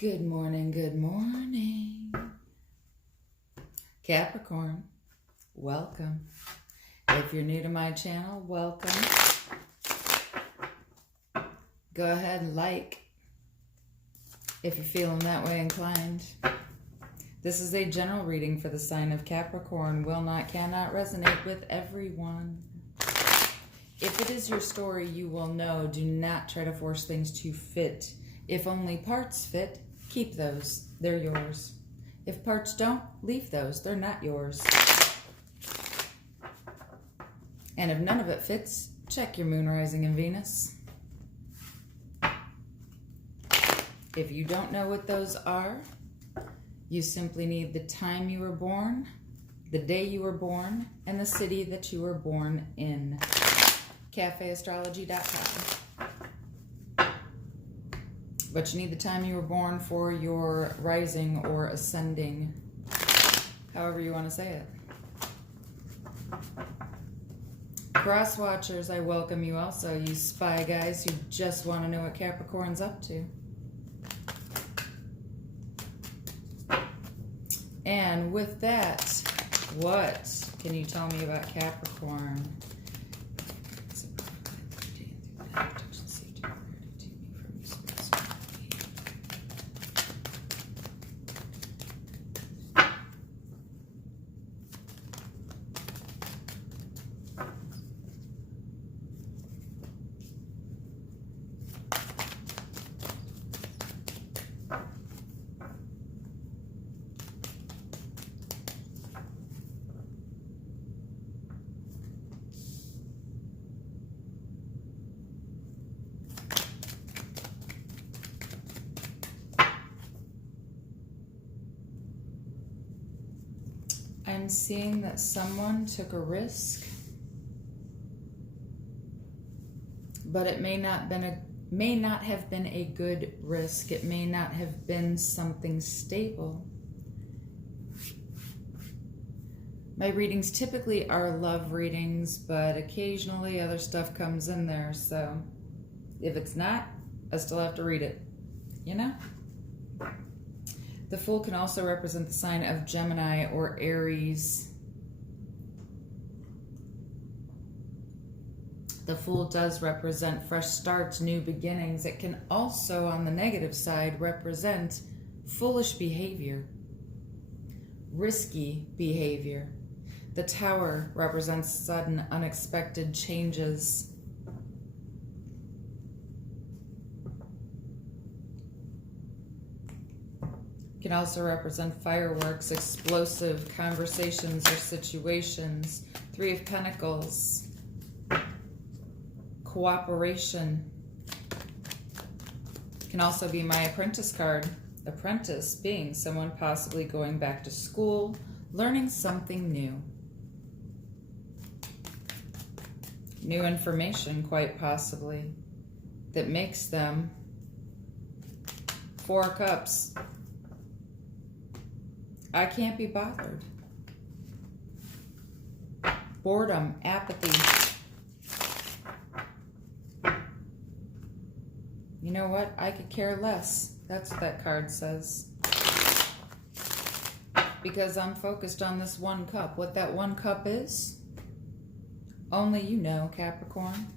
Good morning, Capricorn, welcome. If you're new to my channel, welcome. Go ahead and like if you're feeling that way inclined. This is a general reading for the sign of Capricorn. Cannot resonate with everyone. If it is your story, you will know. Do not try to force things to fit. If only parts fit, keep those. They're yours. If parts don't, leave those. They're not yours. And if none of it fits, check your moon, rising, and Venus. If you don't know what those are, you simply need the time you were born, the day you were born, and the city that you were born in. CafeAstrology.com. But you need the time you were born for your rising or ascending, however you want to say it. Cross watchers, I welcome you also, you spy guys who just want to know what Capricorn's up to. And with that, what can you tell me about Capricorn? I'm seeing that someone took a risk, but it may not have been a good risk. It may not have been something stable. My readings typically are love readings, but occasionally other stuff comes in there. So if it's not, I still have to read it, you know? The Fool can also represent the sign of Gemini or Aries. The Fool does represent fresh starts, new beginnings. It can also, on the negative side, represent foolish behavior, risky behavior. The Tower represents sudden, unexpected changes. Can also represent fireworks, explosive conversations or situations. Three of Pentacles, cooperation. Can also be my Apprentice card. Apprentice being someone possibly going back to school, learning something new. New information, quite possibly, that makes them Four of Cups. I can't be bothered. Boredom, apathy. You know what? I could care less. That's what that card says. Because I'm focused on this one cup. What that one cup is, only you know, Capricorn.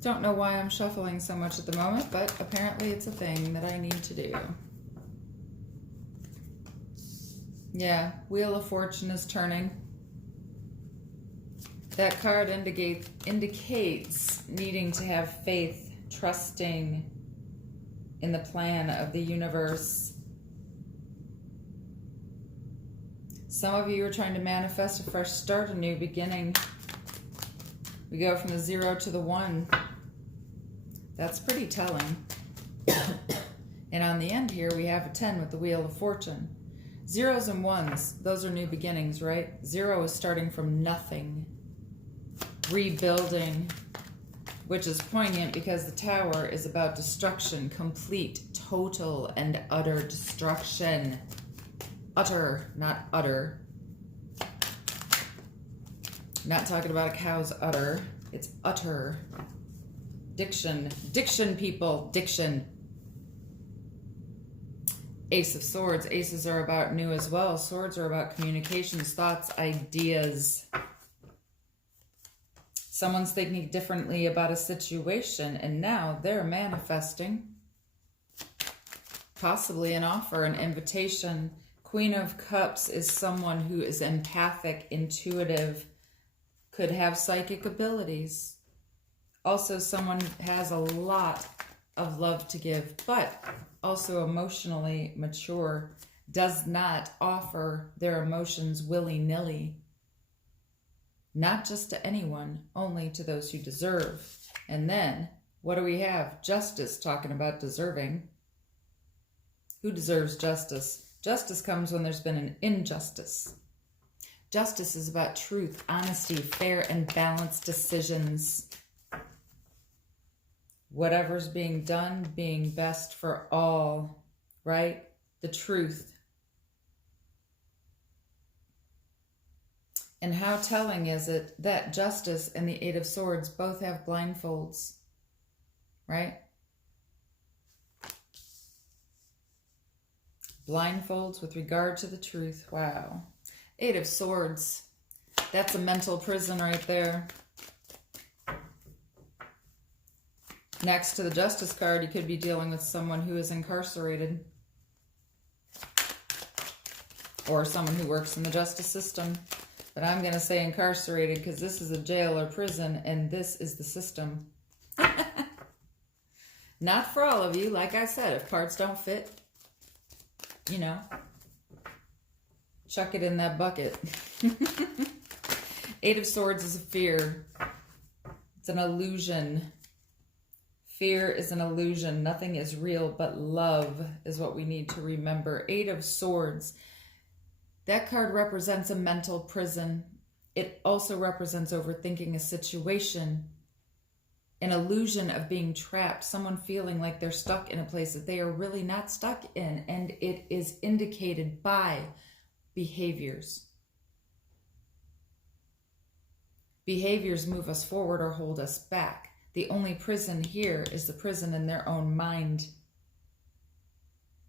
Don't know why I'm shuffling so much at the moment, but apparently it's a thing that I need to do. Yeah, Wheel of Fortune is turning. That card indicates needing to have faith, trusting in the plan of the universe. Some of you are trying to manifest a fresh start, a new beginning. We go from the 0 to the 1. That's pretty telling. And on the end here, we have a 10 with the Wheel of Fortune. Zeros and ones, those are new beginnings, right? 0 is starting from nothing, rebuilding, which is poignant because the Tower is about destruction, complete, total, and utter destruction. utter, not utter. Not talking about a cow's udder. It's utter. Diction. Diction, people. Diction. Ace of Swords. Aces are about new as well. Swords are about communications, thoughts, ideas. Someone's thinking differently about a situation, and now they're manifesting possibly an offer, an invitation. Queen of Cups is someone who is empathic, intuitive, could have psychic abilities. Also someone who has a lot of love to give, but also emotionally mature, does not offer their emotions willy-nilly. Not just to anyone, only to those who deserve. And then, what do we have? Justice, talking about deserving. Who deserves justice? Justice comes when there's been an injustice. Justice is about truth, honesty, fair and balanced decisions. Whatever's being done, being best for all, right? The truth. And how telling is it that Justice and the Eight of Swords both have blindfolds, right? Blindfolds with regard to the truth. Wow. Eight of Swords. That's a mental prison right there. Next to the Justice card, you could be dealing with someone who is incarcerated. Or someone who works in the justice system. But I'm going to say incarcerated because this is a jail or prison and this is the system. Not for all of you. Like I said, if parts don't fit, you know, chuck it in that bucket. Eight of Swords is a fear. It's an illusion. Fear is an illusion. Nothing is real but love is what we need to remember. Eight of Swords. That card represents a mental prison. It also represents overthinking a situation, an illusion of being trapped, someone feeling like they're stuck in a place that they are really not stuck in, and it is indicated by behaviors. Behaviors move us forward or hold us back. The only prison here is the prison in their own mind.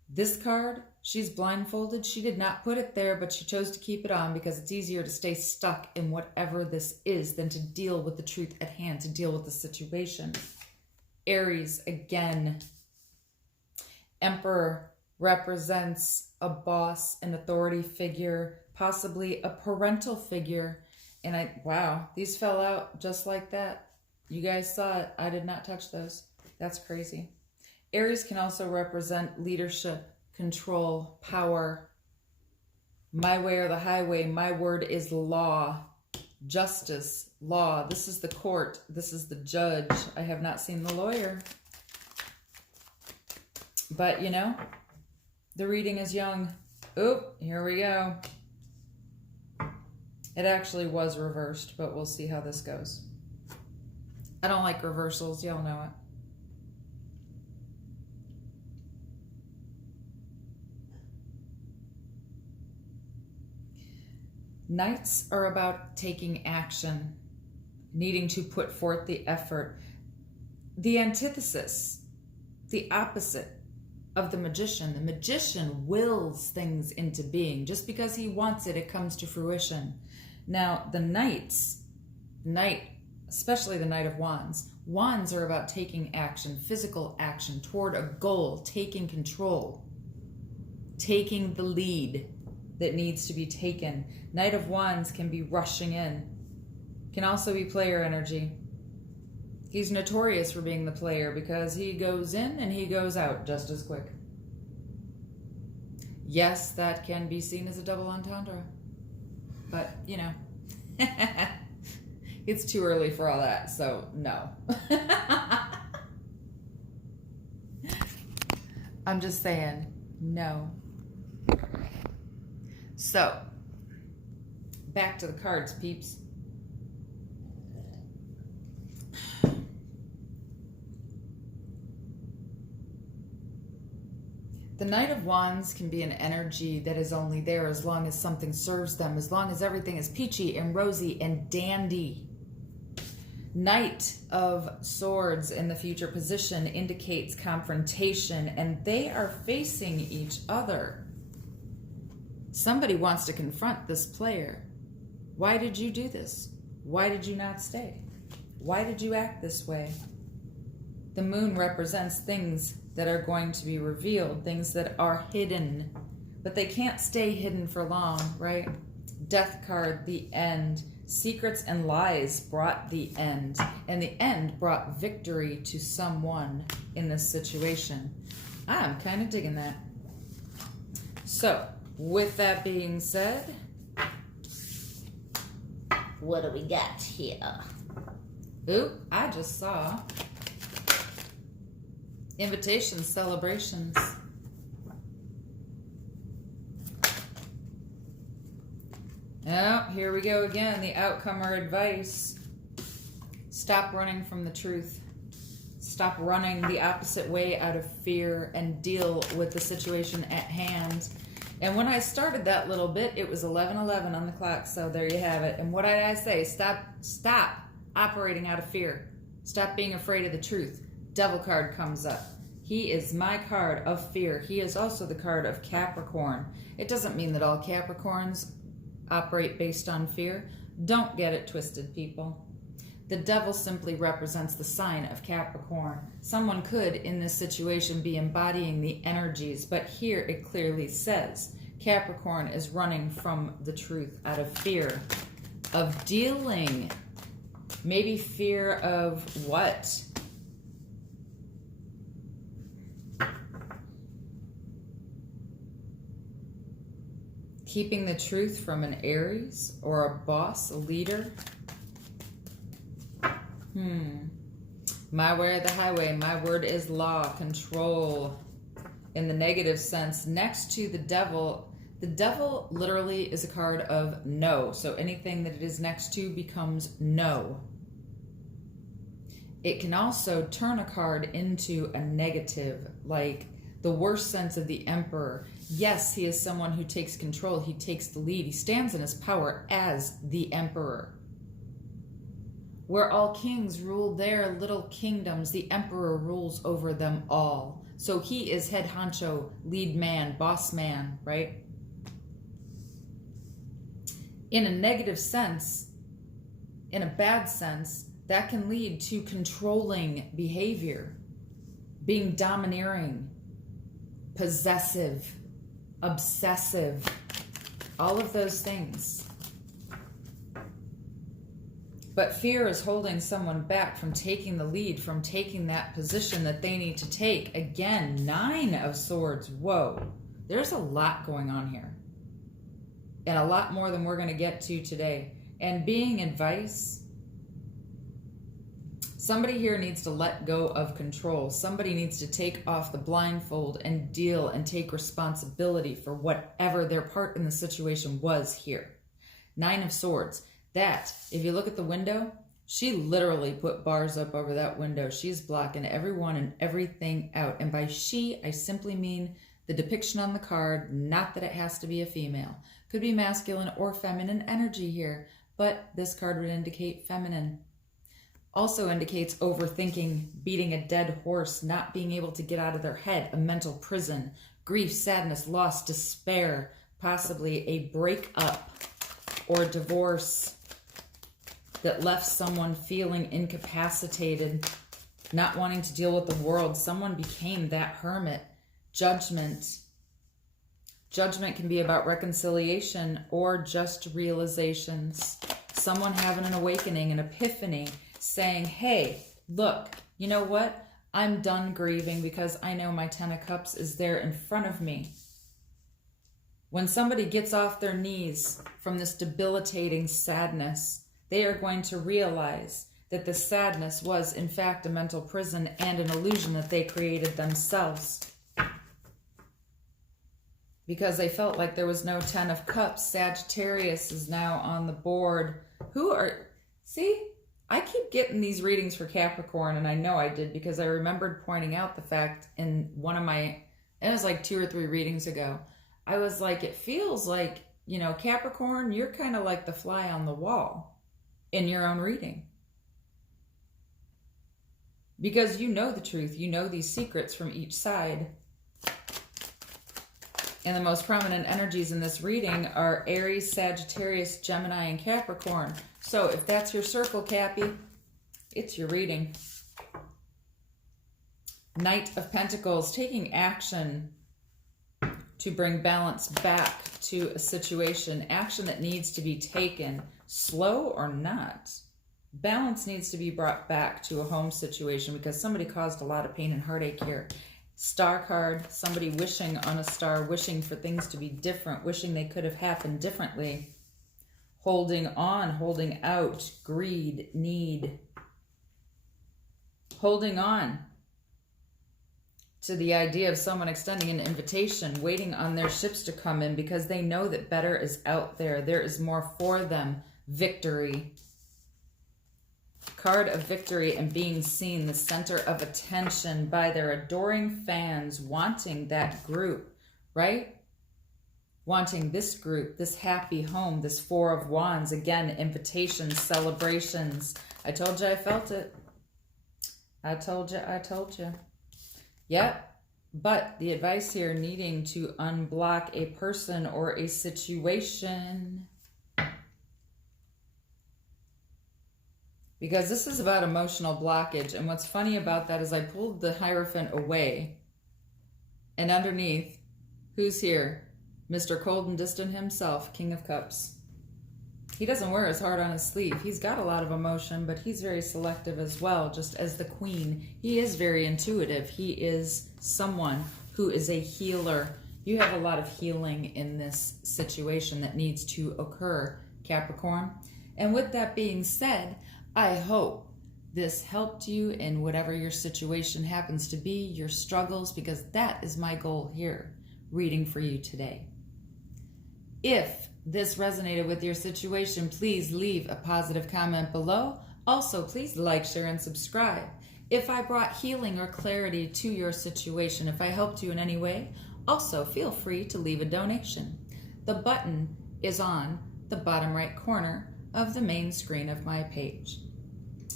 This card, she's blindfolded. She did not put it there, but she chose to keep it on because it's easier to stay stuck in whatever this is than to deal with the truth at hand, to deal with the situation. Aries, again. Emperor represents a boss, an authority figure, possibly a parental figure. And wow, these fell out just like that. You guys saw it. I did not touch those. That's crazy. Aries can also represent leadership, control, power. My way or the highway. My word is law, justice, law. This is the court. This is the judge. I have not seen the lawyer. But, you know, the reading is young. Oop, here we go. It actually was reversed, but we'll see how this goes. I don't like reversals. Y'all know it. Knights are about taking action, needing to put forth the effort. The antithesis, the opposite of the magician. The magician wills things into being. Just because he wants it, it comes to fruition. Now, the knights, especially the Knight of Wands, wands are about taking action, physical action toward a goal, taking control, taking the lead that needs to be taken. Knight of Wands can be rushing in, can also be player energy. He's notorious for being the player because he goes in and he goes out just as quick. Yes, that can be seen as a double entendre, but you know, it's too early for all that, so no. I'm just saying, no. So, back to the cards, peeps. The The Knight of Wands can be an energy that is only there as long as something serves them, as long as everything is peachy and rosy and dandy. Knight of Swords in the future position indicates confrontation, and they are facing each other. Somebody wants to confront this player. Why did you do this? Why did you not stay? Why did you act this way? The moon represents things that are going to be revealed, things that are hidden, but they can't stay hidden for long, right? Death card, the end. Secrets and lies brought the end, and the end brought victory to someone in this situation. I'm kind of digging that. So, with that being said, what do we got here? Ooh, I just saw invitations, celebrations. Oh, here we go again. The outcome or advice. Stop running from the truth. Stop running the opposite way out of fear and deal with the situation at hand. And when I started that little bit, it was 11:11 on the clock. So there you have it. And what did I say? Stop operating out of fear. Stop being afraid of the truth. Devil card comes up. He is my card of fear. He is also the card of Capricorn. It doesn't mean that all Capricorns operate based on fear. Don't get it twisted, people. The devil simply represents the sign of Capricorn. Someone could, in this situation, be embodying the energies, but here it clearly says Capricorn is running from the truth out of fear of dealing. Maybe fear of what? Keeping the truth from an Aries or a boss, a leader. My way or the highway. My word is law, control. In the negative sense, next to the devil literally is a card of no. So anything that it is next to becomes no. It can also turn a card into a negative, like the worst sense of the Emperor. Yes, he is someone who takes control. He takes the lead. He stands in his power as the Emperor. Where all kings rule their little kingdoms, the Emperor rules over them all. So he is head honcho, lead man, boss man, right? In a negative sense, in a bad sense, that can lead to controlling behavior, being domineering, possessive, obsessive, all of those things. But fear is holding someone back from taking the lead, from taking that position that they need to take. Again, 9 of Swords. Whoa. There's a lot going on here. And a lot more than we're going to get to today. And being advice, somebody here needs to let go of control. Somebody needs to take off the blindfold and deal and take responsibility for whatever their part in the situation was here. 9 of Swords. That, if you look at the window, she literally put bars up over that window. She's blocking everyone and everything out. And by she, I simply mean the depiction on the card, not that it has to be a female. Could be masculine or feminine energy here, but this card would indicate feminine. Also indicates overthinking, beating a dead horse, not being able to get out of their head, a mental prison, grief, sadness, loss, despair, possibly a breakup or divorce that left someone feeling incapacitated, not wanting to deal with the world. Someone became that hermit. Judgment. Judgment can be about reconciliation or just realizations. Someone having an awakening, an epiphany, saying, hey, look, you know what? I'm done grieving because I know my 10 of Cups is there in front of me. When somebody gets off their knees from this debilitating sadness, they are going to realize that the sadness was, in fact, a mental prison and an illusion that they created themselves. Because they felt like there was no 10 of Cups. Sagittarius is now on the board. See, I keep getting these readings for Capricorn, and I know I did because I remembered pointing out the fact in one of my it was like 2 or 3 readings ago. I was like, it feels like, you know, Capricorn, you're kind of like the fly on the wall in your own reading. Because you know the truth. You know these secrets from each side. And the most prominent energies in this reading are Aries, Sagittarius, Gemini, and Capricorn. So if that's your circle, Cappy, it's your reading. Knight of Pentacles, taking action to bring balance back to a situation. Action that needs to be taken, slow or not. Balance needs to be brought back to a home situation because somebody caused a lot of pain and heartache here. Star card, somebody wishing on a star, wishing for things to be different, wishing they could have happened differently. Holding on, holding out, greed, need. Holding on to the idea of someone extending an invitation, waiting on their ships to come in because they know that better is out there. There is more for them. Victory. Card of victory and being seen, the center of attention by their adoring fans, wanting that group, right? Wanting this group, this happy home, this Four of Wands. Again, invitations, celebrations. I told you I felt it. I told you, I told you. Yep. But the advice here, needing to unblock a person or a situation. Because this is about emotional blockage. And what's funny about that is I pulled the Hierophant away. And underneath, who's here? Mr. Cold and Distant himself, King of Cups. He doesn't wear his heart on his sleeve. He's got a lot of emotion, but he's very selective as well, just as the Queen. He is very intuitive. He is someone who is a healer. You have a lot of healing in this situation that needs to occur, Capricorn. And with that being said, I hope this helped you in whatever your situation happens to be, your struggles, because that is my goal here, reading for you today. If this resonated with your situation, please leave a positive comment below. Also, please like, share, and subscribe. If I brought healing or clarity to your situation, if I helped you in any way, also feel free to leave a donation. The button is on the bottom right corner of the main screen of my page.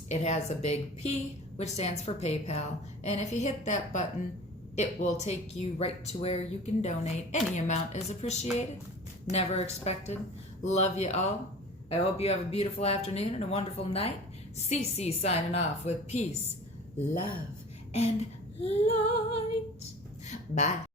It has a big P, which stands for PayPal, and if you hit that button, it will take you right to where you can donate. Any amount is appreciated. Never expected. Love you all. I hope you have a beautiful afternoon and a wonderful night. CC signing off with peace, love, and light. Bye.